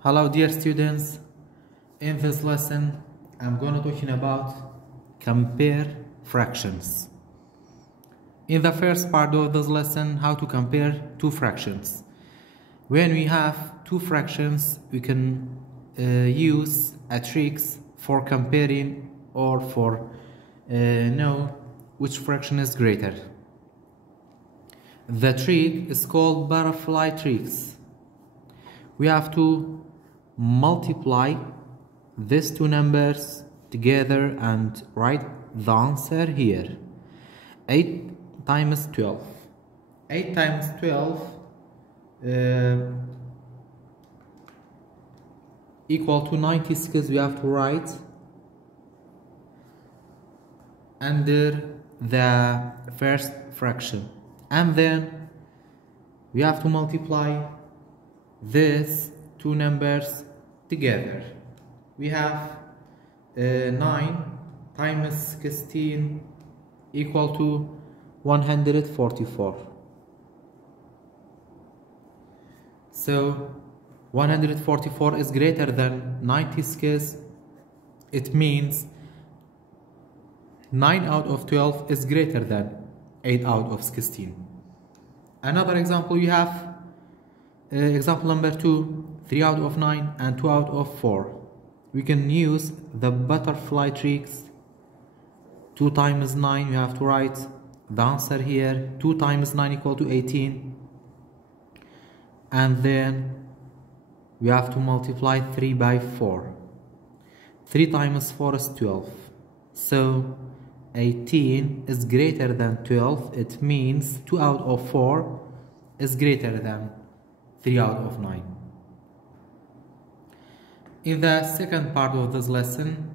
Hello dear students, in this lesson I'm going to talking about compare fractions. In the first part of this lesson, how to compare two fractions. When we have two fractions, we can use a tricks for comparing or for know which fraction is greater. The trick is called butterfly tricks. We have to multiply these two numbers together and write the answer here. 8 times 12. 8 times 12 equal to 96. We have to write under the first fraction, and then we have to multiply these two numbers together. We have 9 times 16 equal to 144. So 144 is greater than 96. It means 9 out of 12 is greater than 8 out of 16. Another example we have example number 2, 3 out of 9 and 2 out of 4. We can use the butterfly tricks. 2 times 9, we have to write the answer here. 2 times 9 equal to 18. And then we have to multiply 3 by 4. 3 times 4 is 12. So 18 is greater than 12. It means 2 out of 4 is greater than 3 out of 9. In the second part of this lesson,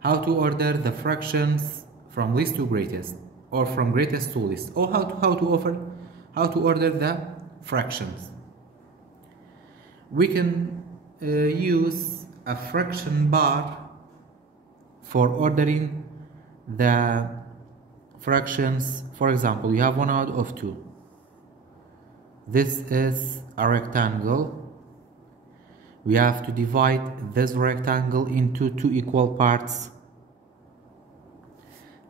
how to order the fractions from least to greatest, or from greatest to least, or how to order the fractions. We can use a fraction bar for ordering the fractions. For example, we have 1 out of 2. This is a rectangle. We have to divide this rectangle into 2 equal parts,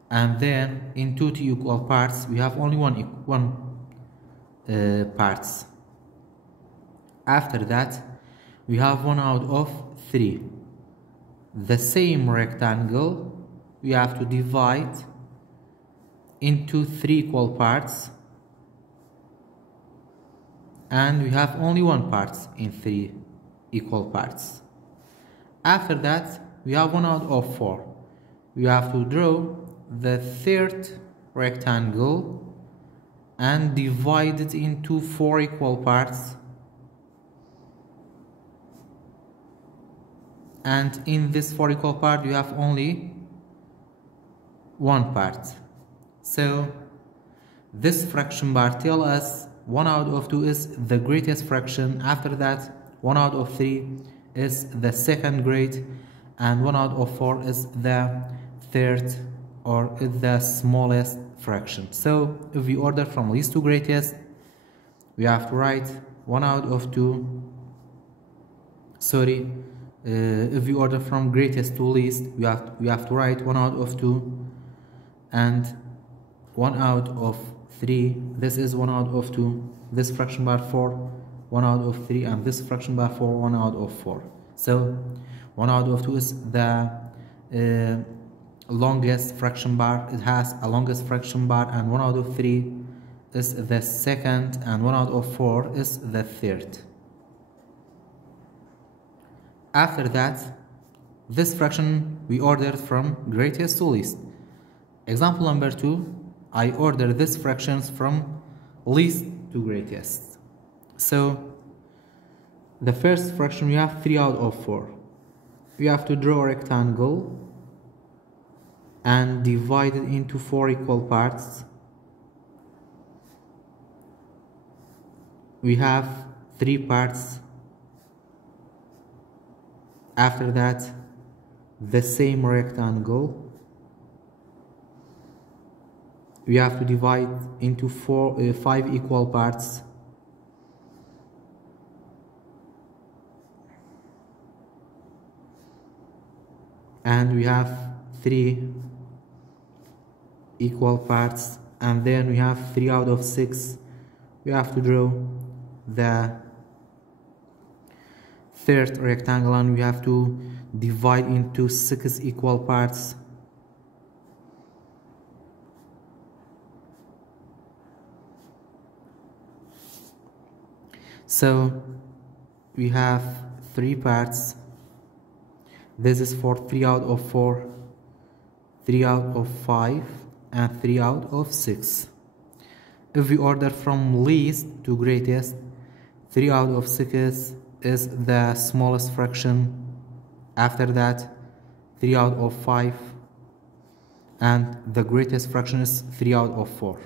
and then in 2 equal parts we have only one parts. After that we have 1 out of 3. The same rectangle we have to divide into 3 equal parts, and we have only one part in 3 equal parts. After that we have 1 out of 4. We have to draw the third rectangle and divide it into 4 equal parts, and in this 4 equal part you have only one part. So this fraction bar tells us 1 out of 2 is the greatest fraction. After that 1 out of 3 is the second great, and 1 out of 4 is the third or the smallest fraction. So if we order from least to greatest, we have to write 1 out of 2. If we order from greatest to least, we have to write 1 out of 2 and 1 out of 3. This is 1 out of 2. This fraction bar 4, 1 out of 3, and this fraction bar 4, 1 out of 4. So 1 out of 2 is the longest fraction bar. It has a longest fraction bar, and 1 out of 3 is the second, and 1 out of 4 is the third. After that, this fraction we ordered from greatest to least. Example number 2, I order these fractions from least to greatest. So the first fraction we have 3 out of 4. We have to draw a rectangle and divide it into 4 equal parts. We have 3 parts. After that, the same rectangle we have to divide into 5 equal parts. and we have 3 equal parts, and then we have 3 out of 6. We have to draw the third rectangle, and we have to divide into 6 equal parts. So we have 3 parts. This is for 3 out of 4, 3 out of 5, and 3 out of 6. If we order from least to greatest, 3 out of 6 is the smallest fraction. After that, 3 out of 5, and the greatest fraction is 3 out of 4.